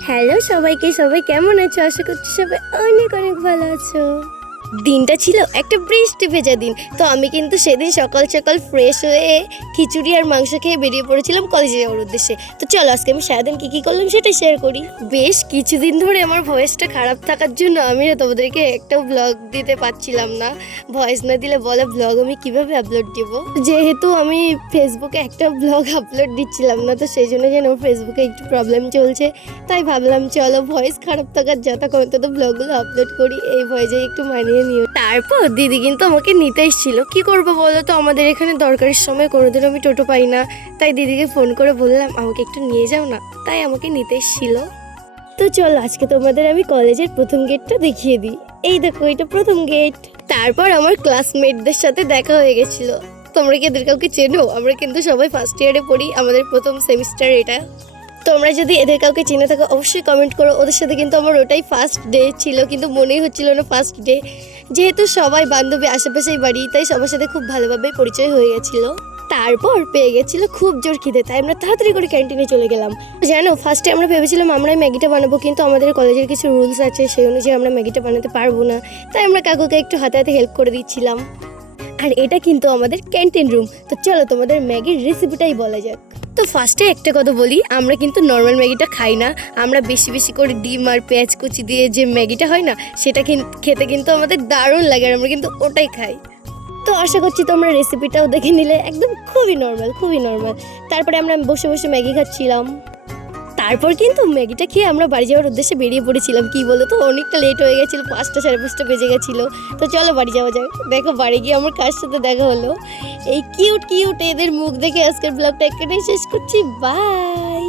Hello সবাইকে, সবাই কেমন আছো? আশা করছি সবাই অনেক অনেক ভালো আছো। দিনটা ছিল একটা বৃষ্টি ভেজা দিন। তো আমি কিন্তু সেদিন সকাল সকাল ফ্রেশ হয়ে খিচুড়ি আর মাংস খেয়ে বেরিয়ে পড়েছিলাম কলেজে যাওয়ার উদ্দেশ্যে। তো চলো আজকে আমি সারাদিন কী কী করলাম সেটাই শেয়ার করি। বেশ কিছুদিন ধরে আমার ভয়েসটা খারাপ থাকার জন্য আমি না তোমাদেরকে একটাও ব্লগ দিতে পারছিলাম না। ভয়েস না দিলে বলে ব্লগ আমি কিভাবে আপলোড দিব, যেহেতু আমি ফেসবুকে একটা ব্লগ আপলোড দিচ্ছিলাম না, তো সেই জন্য যেন ফেসবুকে একটু প্রবলেম চলছে। তাই ভাবলাম চলো ভয়েস খারাপ থাকার যত কমতে তো ব্লগগুলো আপলোড করি, এই ভয়েসে একটু মানিয়ে নিও। তারপর দিদি কিন্তু আমাকে নিতে এসেছিল। কি করবো বলো তো, আমাদের এখানে দরকারের সময় কোনোদিন আমি টোটো পাই না, তাই দিদিকে ফোন করে বললাম আমাকে একটু নিয়ে যাও না, তাই আমাকে নিতে এসেছিল। তো চলো আজকে তোমাদের আমি কলেজের প্রথম গেটটা দেখিয়ে দিই। এই দেখো, এটা প্রথম গেট। তারপর আমার ক্লাসমেটদের সাথে দেখা হয়ে গেছিল। তোমরা কি এদের কাউকে চেনো? আমরা কিন্তু সবাই ফার্স্ট ইয়ারে পড়ি, আমাদের প্রথম সেমিস্টার এটা। তোমরা যদি এদের কাউকে চিনে থাকো অবশ্যই কমেন্ট করো। ওদের সাথে কিন্তু আমার ওটাই ফার্স্ট ডে ছিল, কিন্তু মনেই হচ্ছিল না ফার্স্ট ডে, যেহেতু সবাই বান্ধবী আশেপাশেই বাড়ি, তাই সবার সাথে খুব ভালোভাবে পরিচয় হয়ে গেছিলো। তারপর পেয়ে গেছিল খুব জোর খিদে, তাই আমরা তাড়াতাড়ি করে ক্যান্টিনে চলে গেলাম। জানো, ফার্স্টে আমরা ভেবেছিলাম আমরাই ম্যাগিটা বানাবো, কিন্তু আমাদের কলেজের কিছু রুলস আছে, সেই অনুযায়ী আমরা ম্যাগিটা বানাতে পারবো না, তাই আমরা কাকুকে একটু হাতে হাতে হেল্প করে দিচ্ছিলাম। আর এটা কিন্তু আমাদের ক্যান্টিন রুম। তো চলো তোমাদের ম্যাগির রেসিপিটাই বলা যাক। তো ফার্স্টে একটা কথা বলি, আমরা কিন্তু নর্মাল ম্যাগিটা খাই না, আমরা বেশি বেশি করে ডিম আর পেঁয়াজ কুচি দিয়ে যে ম্যাগিটা হয় না, সেটা খেতে কিন্তু আমাদের দারুণ লাগে, আর আমরা কিন্তু ওটাই খাই। তো আশা করছি তোমরা রেসিপিটাও দেখে নিলে, একদম খুবই নর্মাল, খুবই নর্মাল। তারপরে আমরা বসে বসে ম্যাগি খাচ্ছিলাম। তারপর কিন্তু ম্যাগিটা খেয়ে আমরা বাড়ি যাওয়ার উদ্দেশ্যে বেরিয়ে পড়েছিলাম। কি বলো তো, অনেকটা লেট হয়ে গেছিলো, 5টা সাড়ে 5টা বেজে গেছিলো। তো চলো বাড়ি যাওয়া যাক। দেখো বাড়ি গিয়ে আমার কার সাথে দেখা হলো, এই কিউট কিউট এদের মুখ দেখে আজকের ব্লগটা এখানেই শেষ করছি। বাই।